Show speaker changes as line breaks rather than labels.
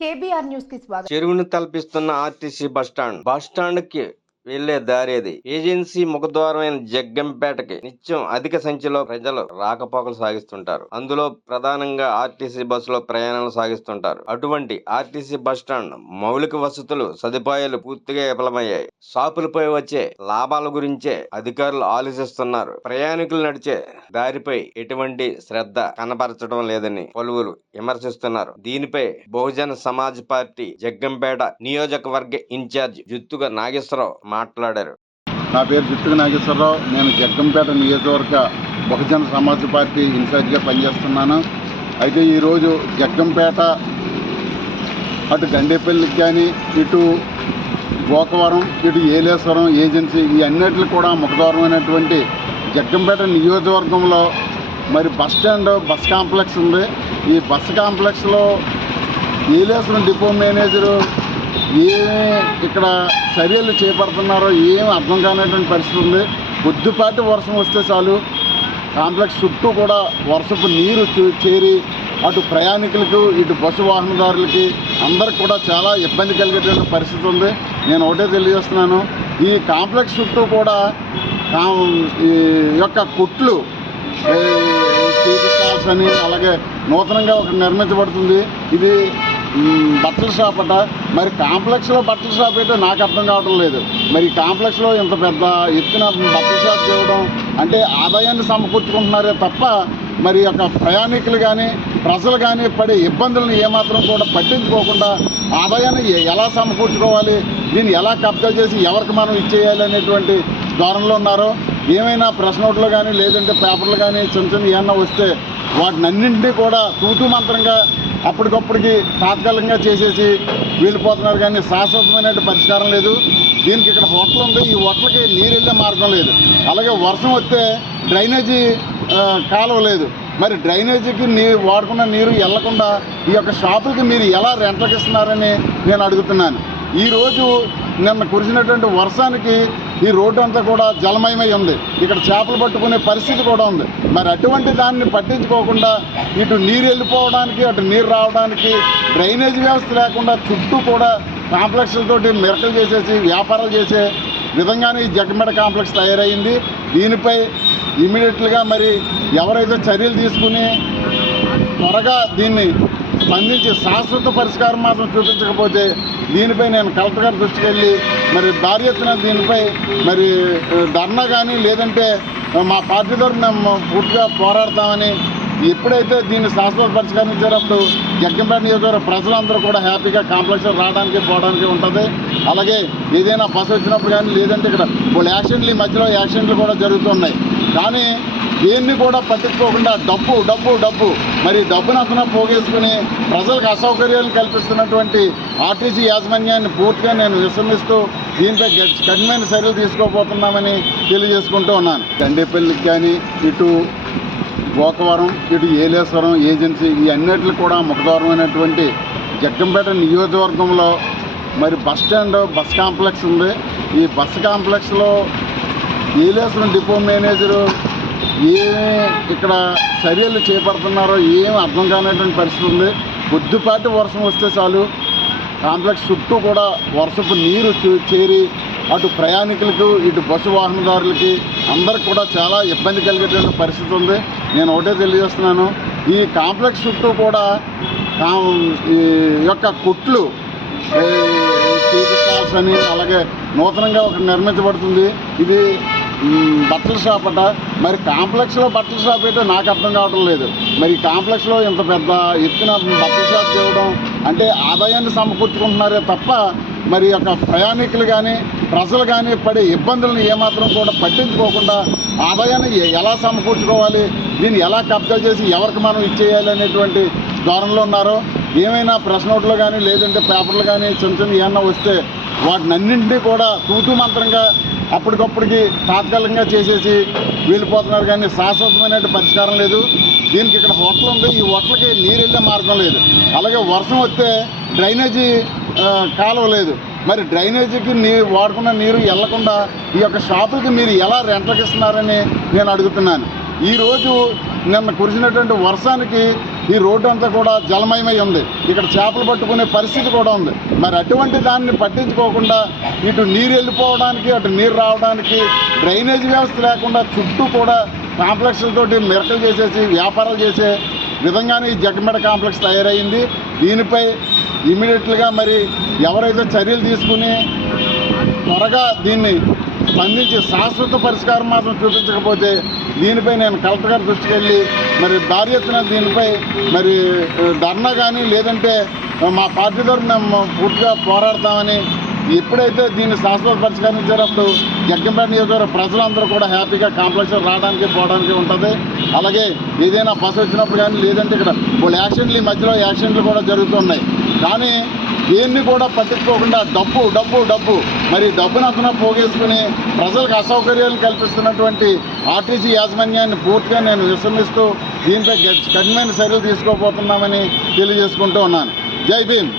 KBR news కి స్వాగతం
చెరువును తలపిస్తున్న ఆర్టీసీ బస్టాండ్ బస్టాండ్ కి వెళ్ళే దారి అది. ఏజెన్సీ ముఖద్వారమైన జగ్గంపేటకి నిత్యం అధిక సంఖ్యలో ప్రజలు రాకపోకలు సాగిస్తుంటారు. అందులో ప్రధానంగా ఆర్టీసీ బస్సులో ప్రయాణాలు సాగిస్తుంటారు. అటువంటి ఆర్టీసీ బస్టాండ్ మౌలిక వసతులు సదుపాయాలు పూర్తిగా విఫలమయ్యాయి. షాపులపై వచ్చే లాభాల గురించే అధికారులు ఆలోచిస్తున్నారు. ప్రయాణికులు నడిచే దారిపై ఎటువంటి శ్రద్ధ కనపరచడం లేదని పలువురు విమర్శిస్తున్నారు. దీనిపై బహుజన సమాజ్ పార్టీ జగ్గంపేట నియోజకవర్గ ఇన్ఛార్జ్ జుత్తుగా నాగేశ్వరరావు మాట్లాడారు.
నా పేరు జుట్టుకు నాగేశ్వరరావు. నేను జగ్గంపేట నియోజకవర్గ బహుజన సమాజ్ పార్టీ ఇన్ఛార్జిగా పనిచేస్తున్నాను. అయితే ఈరోజు జగ్గంపేట అటు గండేపల్లికి కానీ ఇటు గోకవరం ఇటు ఏలేశ్వరం ఏజెన్సీ ఈ అన్నిటికి కూడా ముఖద్వారమైనటువంటి జగ్గంపేట నియోజకవర్గంలో మరి బస్ స్టాండ్ బస్ కాంప్లెక్స్ ఉంది. ఈ బస్ కాంప్లెక్స్లో ఏలేశ్వరం డిపో మేనేజరు ఏ ఇక్కడ చర్యలు చేపడుతున్నారో ఏం అర్థం కానటువంటి పరిస్థితి ఉంది కొద్దిపాటి వర్షం వస్తే చాలు కాంప్లెక్స్ చుట్టూ కూడా వర్షపు నీరు చేరి అటు ప్రయాణికులకు ఇటు బస్సు వాహనదారులకి అందరికి కూడా చాలా ఇబ్బంది కలిగేటువంటి పరిస్థితి ఉంది నేను ఒకటే తెలియజేస్తున్నాను ఈ కాంప్లెక్స్ చుట్టూ కూడా ఈ యొక్క కుట్లు టీవీ అని అలాగే నూతనంగా ఒకటి నిర్మించబడుతుంది ఇది బట్టల షాప్ అట. మరి కాంప్లెక్స్లో బట్టల షాప్ అయితే నాకు అర్థం కావడం లేదు. మరి కాంప్లెక్స్లో ఇంత పెద్ద ఎత్తున బట్టల షాప్ చేయడం అంటే ఆదాయాన్ని సమకూర్చుకుంటున్నారే తప్ప మరి యొక్క ప్రయాణికులు కానీ ప్రజలు కానీ పడే ఇబ్బందులను ఏమాత్రం కూడా పట్టించుకోకుండా ఆదాయాన్ని ఎలా సమకూర్చుకోవాలి దీన్ని ఎలా కబ్జా చేసి ఎవరికి మనం ఇచ్చేయాలి అనేటువంటి ధోరణిలో ఉన్నారో ఏమైనా ప్రెస్ నోట్లు కానీ లేదంటే పేపర్లు కానీ చిన్న చిన్న ఏమన్నా వస్తే వాటిని అన్నింటినీ కూడా తూతూ మంత్రంగా అప్పటికప్పటికి తాత్కాలికంగా చేసేసి వెళ్ళిపోతున్నారు కానీ శాశ్వతమైన పరిష్కారం లేదు. దీనికి ఇక్కడ హోటల్ ఉంది. ఈ హోటల్కి నీరు వెళ్ళే మార్గం లేదు. అలాగే వర్షం వస్తే డ్రైనేజీ కాలువ లేదు. మరి డ్రైనేజీకి నీరు వాడుకున్న నీరు వెళ్ళకుండా ఈ యొక్క షాపులకి మీరు ఎలా రెంట్లకు ఇస్తున్నారని నేను అడుగుతున్నాను. ఈరోజు నిన్న కురిసినటువంటి వర్షానికి ఈ రోడ్డు అంతా కూడా జలమయమై ఉంది. ఇక్కడ చేపలు పట్టుకునే పరిస్థితి కూడా ఉంది. మరి అటువంటి దాన్ని పట్టించుకోకుండా ఇటు నీరు వెళ్ళిపోవడానికి అటు నీరు రావడానికి డ్రైనేజ్ వ్యవస్థ లేకుండా చుట్టూ కూడా కాంప్లెక్స్లతోటి మిరకలు చేసేసి వ్యాపారాలు చేసే విధంగానే ఈ జగ్గమెడ కాంప్లెక్స్ తయారైంది. దీనిపై ఇమీడియట్గా మరి ఎవరైతే చర్యలు తీసుకుని త్వరగా దీన్ని స్పందించి శాశ్వత పరిష్కారం మాత్రం చూపించకపోతే దీనిపై నేను కలెక్టర్ గారి దృష్టికి వెళ్ళి మరి భారీ ఎత్తున దీనిపై మరి ధర్నా కానీ లేదంటే మా పార్టీ తరఫున మేము పూర్తిగా పోరాడతామని ఎప్పుడైతే దీన్ని శాశ్వత పరిష్కారం చేసేటప్పుడు జగ్గంపేట నియోజకవర్గ ప్రజలందరూ కూడా హ్యాపీగా కాంప్లెక్స్ రావడానికి పోవడానికి ఉంటుంది. అలాగే ఏదైనా బస్సు వచ్చినప్పుడు కానీ లేదంటే ఇక్కడ వాళ్ళు యాక్సిడెంట్లు ఈ మధ్యలో యాక్సిడెంట్లు కూడా జరుగుతున్నాయి. కానీ దేన్ని కూడా పట్టించుకోకుండా డబ్బు డబ్బు డబ్బు. మరి డబ్బును అతను పోగేసుకుని ప్రజలకు అసౌకర్యాలు కల్పిస్తున్నటువంటి ఆర్టీసీ యాజమాన్యాన్ని పూర్తిగా నేను విశ్రమిస్తూ దీనిపై కఠినమైన చర్యలు తీసుకోబోతున్నామని తెలియజేసుకుంటూ ఉన్నాను. గండేపల్లికి కానీ ఇటు గోకవరం ఇటు ఏలేశ్వరం ఏజెన్సీ ఈ అన్నిటికి కూడా ముఖదూరమైనటువంటి జగ్గంపేట నియోజకవర్గంలో మరి బస్ స్టాండ్ బస్ కాంప్లెక్స్ ఉంది. ఈ బస్ కాంప్లెక్స్లో ఏలేశ్వరం డిపో మేనేజరు ఏమి ఇక్కడ చర్యలు చేపడుతున్నారో ఏం అర్థం కానటువంటి పరిస్థితి ఉంది కొద్దిపాటి వర్షం వస్తే చాలు కాంప్లెక్స్ చుట్టూ కూడా వర్షపు నీరు చేరి అటు ప్రయాణికులకు ఇటు బస్సు వాహనదారులకి అందరికి కూడా చాలా ఇబ్బంది కలిగేటువంటి పరిస్థితి ఉంది నేను ఒకటే తెలియజేస్తున్నాను ఈ కాంప్లెక్స్ చుట్టూ కూడా ఈ యొక్క కుట్లు టీవీ స్టాల్స్ అని అలాగే నూతనంగా ఒకటి నిర్మించబడుతుంది ఇది బట్టల షాప్ అట. మరి కాంప్లెక్స్లో బట్టల షాప్ అయితే నాకు అర్థం కావడం లేదు. మరి కాంప్లెక్స్లో ఇంత పెద్ద ఎత్తున బట్టల షాప్ చేయడం అంటే ఆదాయాన్ని సమకూర్చుకుంటున్నారే తప్ప మరి యొక్క ప్రయాణికులు కానీ ప్రజలు కానీ పడే ఇబ్బందులను ఏమాత్రం కూడా పట్టించుకోకుండా ఆదాయాన్ని ఎలా సమకూర్చుకోవాలి దీన్ని ఎలా కబ్జా చేసి ఎవరికి మనం ఇచ్చేయాలి అనేటువంటి ధోరణిలో ఉన్నారో ఏమైనా ప్రెస్ నోట్లు కానీ లేదంటే పేపర్లు కానీ చిన్న చిన్న ఏమన్నా వస్తే వాటిని అన్నింటినీ కూడా తూతూ మంత్రంగా అప్పటికప్పటికి తాత్కాలికంగా చేసేసి వెళ్ళిపోతున్నారు కానీ శాశ్వతమైన పరిష్కారం లేదు. దీనికి ఇక్కడ హోటల్ ఉంది. ఈ హోటల్కి నీరు వెళ్ళే మార్గం లేదు. అలాగే వర్షం వస్తే డ్రైనేజీ కాలువ లేదు. మరి డ్రైనేజీకి నీరు వాడుకున్న నీరు వెళ్ళకుండా ఈ యొక్క షాపులకి మీరు ఎలా రెంట్లకు ఇస్తున్నారని నేను అడుగుతున్నాను. ఈరోజు నిన్న కురిసినటువంటి వర్షానికి ఈ రోడ్డు అంతా కూడా జలమయమై ఉంది. ఇక్కడ చేపలు పట్టుకునే పరిస్థితి కూడా ఉంది. మరి అటువంటి దాన్ని పట్టించుకోకుండా ఇటు నీరు వెళ్ళిపోవడానికి అటు నీరు రావడానికి డ్రైనేజ్ వ్యవస్థ లేకుండా చుట్టూ కూడా కాంప్లెక్స్లతోటి మిరకలు చేసేసి వ్యాపారాలు చేసే విధంగానే ఈ జగ్గమెడ కాంప్లెక్స్ తయారైంది. దీనిపై ఇమీడియట్గా మరి ఎవరైతే చర్యలు తీసుకుని త్వరగా దీన్ని స్పందించి శాశ్వత పరిష్కారం మాత్రం చూపించకపోతే దీనిపై నేను కలెక్టర్ గారి దృష్టికి వెళ్ళి మరి భారీ ఎత్తున దీనిపై మరి ధర్నా కానీ లేదంటే మా పార్టీ తరఫున మేము పూర్తిగా పోరాడతామని ఎప్పుడైతే దీన్ని శాశ్వత పరిష్కారం ఇచ్చేటప్పుడు జగ్గంపేట నియోజకవర్గ ప్రజలందరూ కూడా హ్యాపీగా కాంప్లెక్స్ రావడానికి పోవడానికి ఉంటుంది. అలాగే ఏదైనా బస్సు వచ్చినప్పుడు కానీ లేదంటే ఇక్కడ వాళ్ళు యాక్సిడెంట్లు ఈ మధ్యలో యాక్సిడెంట్లు కూడా జరుగుతున్నాయి. కానీ దేన్ని కూడా పట్టించుకోకుండా డబ్బు డబ్బు డబ్బు. మరి డబ్బును అతను పోగేసుకుని ప్రజలకు అసౌకర్యాలు కల్పిస్తున్నటువంటి ఆర్టీసీ యాజమాన్యాన్ని పూర్తిగా నేను విశ్రమిస్తూ దీనిపై కఠినమైన చర్యలు తీసుకోబోతున్నామని తెలియజేసుకుంటూ ఉన్నాను. జై భీమ్!